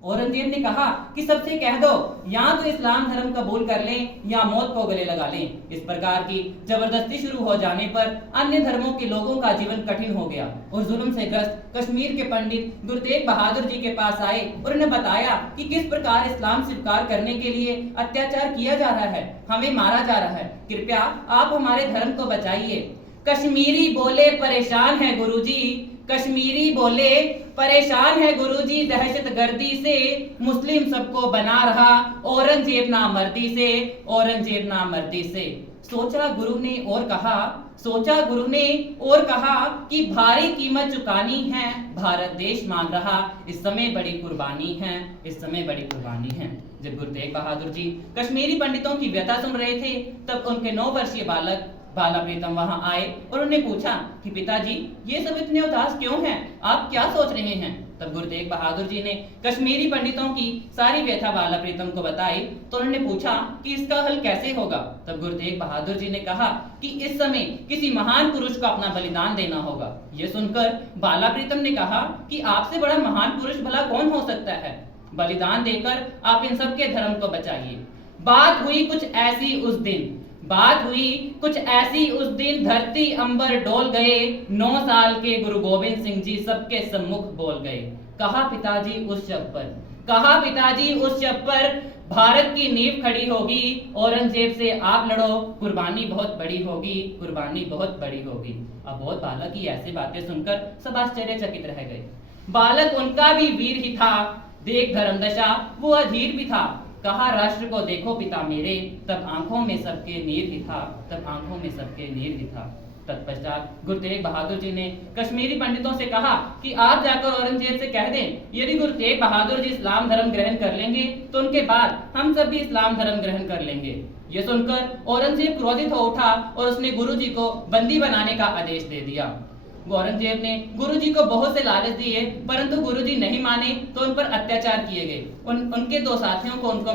औरंगजेब ने कहा कि सबसे कह दो या तो इस्लाम धर्म कबूल कर लें या मौत को गले लगा लें। इस प्रकार की जबरदस्ती शुरू हो जाने पर अन्य धर्मों के लोगों का जीवन कठिन हो गया और जुल्म से ग्रस्त कश्मीर के पंडित गुरु तेग बहादुर जी के पास आए और उन्हें बताया कि किस प्रकार इस्लाम स्वीकार करने के लिए अत्याचार किया जा रहा है, हमें मारा जा रहा है, कृपया आप हमारे धर्म को बचाइए। कश्मीरी बोले परेशान है गुरुजी, कश्मीरी बोले परेशान है गुरुजी, दहशतगर्दी से मुस्लिम सबको बना रहा औरंगजेब नामर्दी से, औरंगजेब नामर्दी से। सोचा गुरु ने और कहा कि भारी कीमत चुकानी है, भारत देश मांग रहा, इस समय बड़ी कुर्बानी है, इस समय बड़ी कुर्बानी है। जब गुरु तेग बहादुर जी कश्मीरी पंडितों की व्यथा सुन रहे थे तब उनके 9 वर्षीय बालक बाला प्रीतम वहां आए और उन्हें पूछा कि पिताजी ये सब इतने उदास क्यों हैं, आप क्या सोच रहे हैं। तब गुरु तेग बहादुर जी ने कश्मीरी पंडितों की सारी व्यथा बाला प्रीतम को बताई तो उन्होंने पूछा कि इसका हल कैसे होगा। तब गुरु तेग बहादुर जी ने कहा कि इस समय किसी महान पुरुष को अपना बलिदान देना होगा। ये सुनकर बाला प्रीतम ने कहा कि आपसे बड़ा महान पुरुष भला कौन हो सकता है, बलिदान देकर आप इन सबके धर्म को बचाइए। बात हुई कुछ ऐसी उस दिन धरती अंबर डोल गए, 9 साल के गुरु गोविंद सिंह जी सबके सम्मुख बोल गए। कहा पिताजी उस शब पर भारत की नींव खड़ी होगी, औरंगजेब से आप लड़ो, कुर्बानी बहुत बड़ी होगी, कुर्बानी बहुत बड़ी होगी। अब बहुत बालक की ऐसी बातें सुनकर सब आश्चर्यचकित रह गए। बालक उनका भी वीर ही था, देख धर्मदशा वो अधीर भी था। कहा राष्ट्र को देखो पिता मेरे, तब आंखों में सबके नीर ही था, तब आंखों में सबके नीर ही था। तत्पश्चात गुरु तेग बहादुर जी ने कश्मीरी पंडितों से कहा कि आप जाकर औरंगजेब से कह दें, यदि गुरु तेग बहादुर जी इस्लाम धर्म ग्रहण कर लेंगे तो उनके बाद हम सब भी इस्लाम धर्म ग्रहण कर लेंगे। ये सुनकर औरंगजेब क्रोधित हो उठा और उसने गुरु जी को बंदी बनाने का आदेश दे दिया। औरंगजेब ने गुरुजी को बहुत से लालच दिए परंतु गुरुजी नहीं माने तो उन पर अत्याचार किए गए। उनके 2 साथियों को उनको